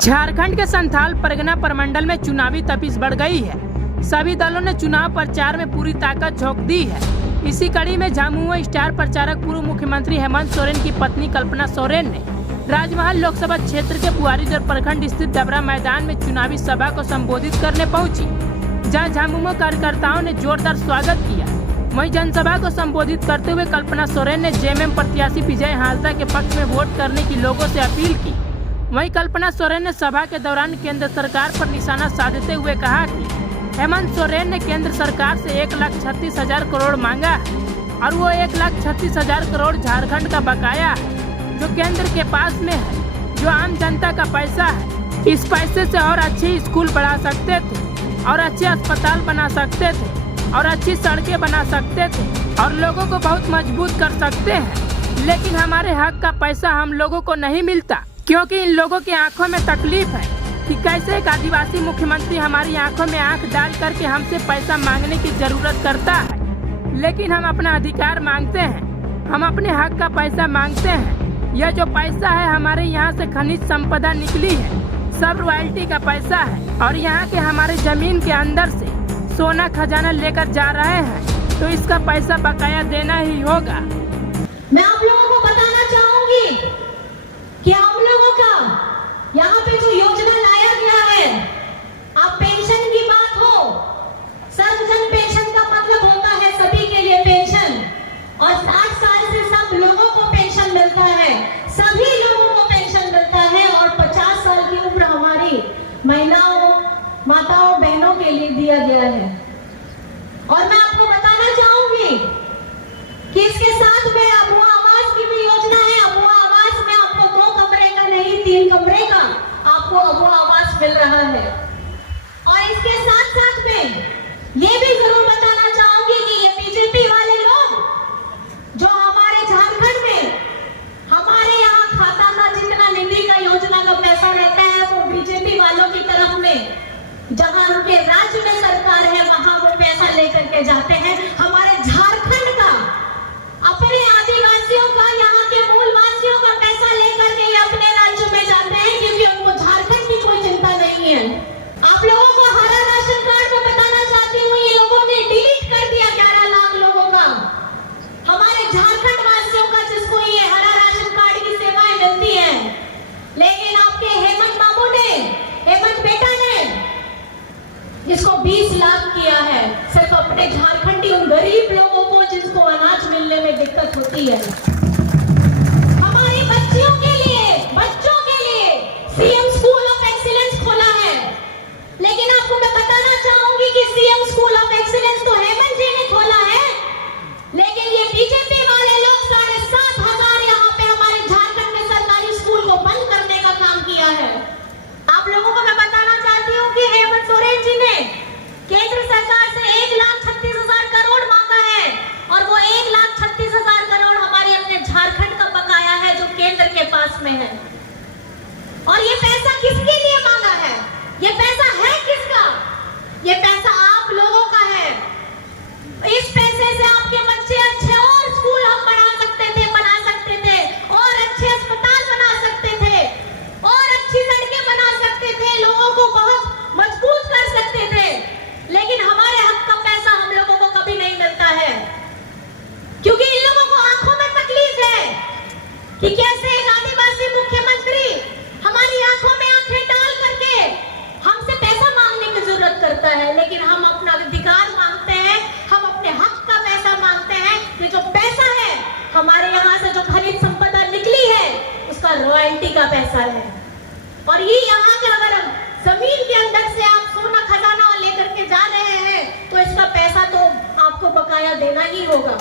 झारखंड के संथाल परगना प्रमंडल में चुनावी तपिश बढ़ गई है। सभी दलों ने चुनाव प्रचार में पूरी ताकत झोंक दी है। इसी कड़ी में झामुमो स्टार प्रचारक पूर्व मुख्यमंत्री हेमंत सोरेन की पत्नी कल्पना सोरेन ने राजमहल लोकसभा क्षेत्र के बुआरीजर प्रखंड स्थित डबरा मैदान में चुनावी सभा को संबोधित करने पहुंची, जहां झामुमो कार्यकर्ताओं ने जोरदार स्वागत किया। वहीं जनसभा को संबोधित करते हुए कल्पना सोरेन ने जेएमएम प्रत्याशी विजय हांसदा के पक्ष में वोट करने की लोगों से अपील की। वहीं कल्पना सोरेन ने सभा के दौरान केंद्र सरकार पर निशाना साधते हुए कहा कि हेमंत सोरेन ने केंद्र सरकार से 1,36,000 करोड़ मांगा है और वो 1,36,000 करोड़ झारखंड का बकाया है जो केंद्र के पास में है, जो आम जनता का पैसा है। इस पैसे से और अच्छे स्कूल बढ़ा सकते थे और अच्छे अस्पताल बना सकते थे और अच्छी सड़कें बना सकते थे और लोगों को बहुत मजबूत कर सकते हैं, लेकिन हमारे हक का पैसा हम लोगों को नहीं मिलता, क्योंकि इन लोगों की आंखों में तकलीफ है कि कैसे एक आदिवासी मुख्यमंत्री हमारी आंखों में आंख डाल करके हमसे पैसा मांगने की जरूरत करता है। लेकिन हम अपना अधिकार मांगते हैं, हम अपने हक का पैसा मांगते हैं। यह जो पैसा है हमारे यहाँ से खनिज संपदा निकली है, सब रॉयल्टी का पैसा है और यहाँ के हमारे जमीन के अंदर से सोना खजाना लेकर जा रहे हैं, तो इसका पैसा बकाया देना ही होगा। मैं आप लोगों को बताना चाहूंगी कि आप लोगों का यहाँ पे जो योजना लाया गया है, आप पेंशन की बात हो, सर्वजन पेंशन का मतलब होता है सभी के लिए पेंशन, और 60 साल से सब लोगों को पेंशन मिलता है, सभी लोगों को पेंशन मिलता है, और 50 साल की उम्र हमारी महिलाओं, माताओं, बहनों के लिए दिया गया है। और मैं आपको बताना चाहूंगी कि इसके साथ में अबुआ आवास की भी योजना है। अबुआ आवास में आपको 2 कमरे का नहीं 3 कमरे का आपको अबुआ आवास मिल रहा है। और इसके साथ साथ में ये भी जरूर बताना चाहूंगी कि ये बीजेपी वाले लोग जो हमारे झारखंड में हमारे यहाँ खाता का जितना निधि का योजना का पैसा रहता है वो बीजेपी वालों की तरफ में, जहां उनके राज्य में सरकार है वहां वो पैसा लेकर के जाते हैं। हमारे झारखंड का, अपने आदिवासियों का, यहाँ के मूलवासियों का पैसा लेकर के अपने राज्य में जाते हैं, क्योंकि उनको झारखंड की कोई चिंता नहीं है। आप लोगों को हरा राशन कार्ड में बताना चाहती हूँ, ये लोगों ने डिलीट कर दिया 11 लाख लोगों का, हमारे झारखंड वासियों का, जिसको ये हरा राशन कार्ड की सेवाएं मिलती है। लेकिन आपके हेमंत बाबू ने, हेमंत बेटा ने इसको 20 लाख किया है, सिर्फ अपने झारखंडी उन गरीब लोगों को जिसको अनाज मिलने में दिक्कत होती है। हमारी बच्चियों के लिए, बच्चों के लिए सीएम स्कूल ऑफ एक्सीलेंस खोला है। लेकिन आपको मैं बताना चाहूंगी कि सीएम स्कूल ऑफ एक्सीलेंस तो हेमंत जी ने खोला है, लेकिन ये बीजेपी वाले लोग 7,500 यहाँ पे हमारे झारखंड में सरकारी स्कूल को बंद करने का काम किया है। आप लोगों को मैं बताना चाहती हूँ कि हेमंत सोरेन जी ने केंद्र सरकार से 1,36,000 करोड़ मांगा है, और वो 1,36,000 करोड़ हमारे अपने झारखंड का बकाया है जो केंद्र के पास में है। और ये पैसा किसके लिए मांगा है? ये पैसा है किसका? ये पैसा आप लोगों का है। इस पैसे से आपके बच्चे अच्छे और स्कूल हम बना सकते थे, और अच्छे अस्पताल बना सकते थे, और अच्छी सड़कें बना सकते थे, लोगों को बहुत मजबूत कर सकते थे। लेकिन हमारे हक का पैसा हम लोगों को कभी नहीं मिलता है, क्योंकि इन लोगों को आंखों में तकलीफ है कि कैसे एक आदिवासी मुख्यमंत्री हमारी आंखों में आंखें डाल करके हमसे पैसा मांगने की जरूरत करता है। लेकिन हम अपना अधिकार मांगते हैं, हम अपने हक का पैसा मांगते हैं। ये जो पैसा है हमारे यहाँ से जो खनिज संपदा निकली है उसका रॉयल्टी का पैसा है, और ये यहाँ के अगर जमीन के अंदर से आप सोना खजाना लेकर के जा रहे हैं तो इसका पैसा तो आपको बकाया देना ही होगा।